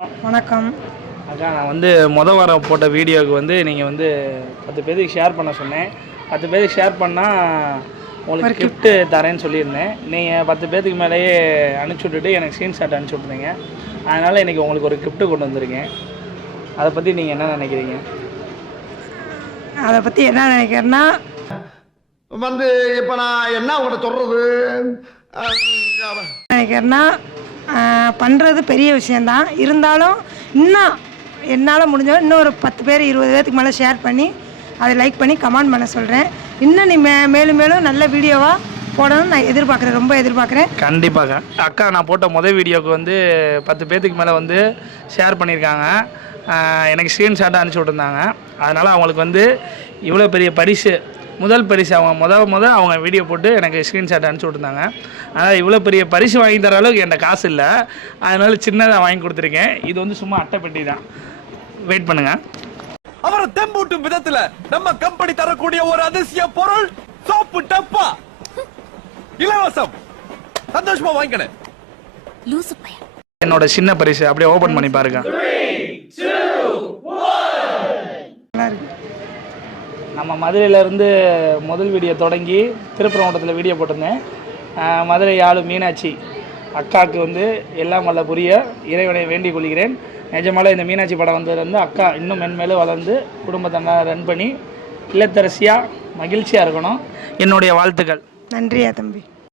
வணக்கம் அக்கா. நான் வந்து வாரம் போட்ட வீடியோவுக்கு வந்து நீங்கள் வந்து 10 பேருக்கு ஷேர் பண்ண சொன்னேன். 10 பேருக்கு ஷேர் பண்ணால் உங்களுக்கு கிஃப்ட்டு தரேன்னு சொல்லியிருந்தேன். நீங்கள் 10 பேருக்கு மேலேயே அனுப்பிச்சி விட்டுட்டு எனக்கு ஸ்க்ரீன்ஷாட் அனுப்பிச்சி விட்ருந்தீங்க. அதனால் இன்றைக்கி உங்களுக்கு ஒரு கிஃப்ட்டு கொண்டு வந்திருக்கேன். அதை பற்றி நீங்கள் என்ன நினைக்கிறீங்க? அதை பற்றி என்ன நினைக்கிறேன்னா வந்து இப்போ நான் என்ன உங்கள்கிட்ட சொல்கிறது நினைக்கிறேன்னா பண்ணுறது பெரிய விஷயந்தான். இருந்தாலும் இன்னும் என்னால் முடிஞ்சோ இன்னும் ஒரு 10 பேர் 20 பேருக்கு மேலே ஷேர் பண்ணி அதை லைக் பண்ணி கமெண்ட் பண்ண சொல்கிறேன். இன்னும் நீ மேலும் மேலும் நல்ல வீடியோவாக போடணும்னு நான் எதிர்பார்க்குறேன், ரொம்ப எதிர்பார்க்குறேன். கண்டிப்பாக அக்கா. நான் போட்ட வீடியோவுக்கு வந்து 10 பேர்த்துக்கு மேலே வந்து ஷேர் பண்ணியிருக்காங்க. எனக்கு ஸ்க்ரீன்ஷாட்டை அனுப்பிச்சி விட்டுருந்தாங்க. அதனால் அவங்களுக்கு வந்து இவ்வளோ பெரிய பரிசு, முதல் பரிசு அவங்க அவங்க வீடியோ போட்டு எனக்கு ஸ்க்ரீன்ஷாட் அனுப்பிச்சி விட்டுருந்தாங்க. அதனால் இவ்வளோ பெரிய பரிசு வாங்கி தர அளவுக்கு என்கிட்ட காசு இல்லை. அதனால் சின்னதாக வாங்கி கொடுத்துருக்கேன். இது வந்து சும்மா அட்டைப்பெட்டி தான். வெயிட் பண்ணுங்கள். அவரை தெம்பூட்டும் விதத்தில் நம்ம கம்பெனி தரக்கூடிய ஒரு அதிசய பொருள் சோப்பு டப்பா இலவசம். சந்தோஷமா வாங்கிக்கணும். என்னோட சின்ன பரிசு அப்படியே ஓபன் பண்ணி பாருங்க. 3, 2, 1. நம்ம மதுரையிலேருந்து முதல் வீடியோ தொடங்கி திருப்பரங்குன்றத்தில் வீடியோ போட்டிருந்தேன். மதுரை ஆளு மீனாட்சி அக்காவுக்கு வந்து எல்லாம் வல்ல புரிய இறைவனை வேண்டிக் கொள்கிறேன். நிஜமால இந்த மீனாட்சி படம் வந்ததுலேருந்து அக்கா இன்னும் மென்மேலும் வளர்ந்து குடும்பத்தை ரன் பண்ணி இல்லத்தரசியாக மகிழ்ச்சியாக இருக்கணும். என்னுடைய வாழ்த்துக்கள். நன்றியா தம்பி.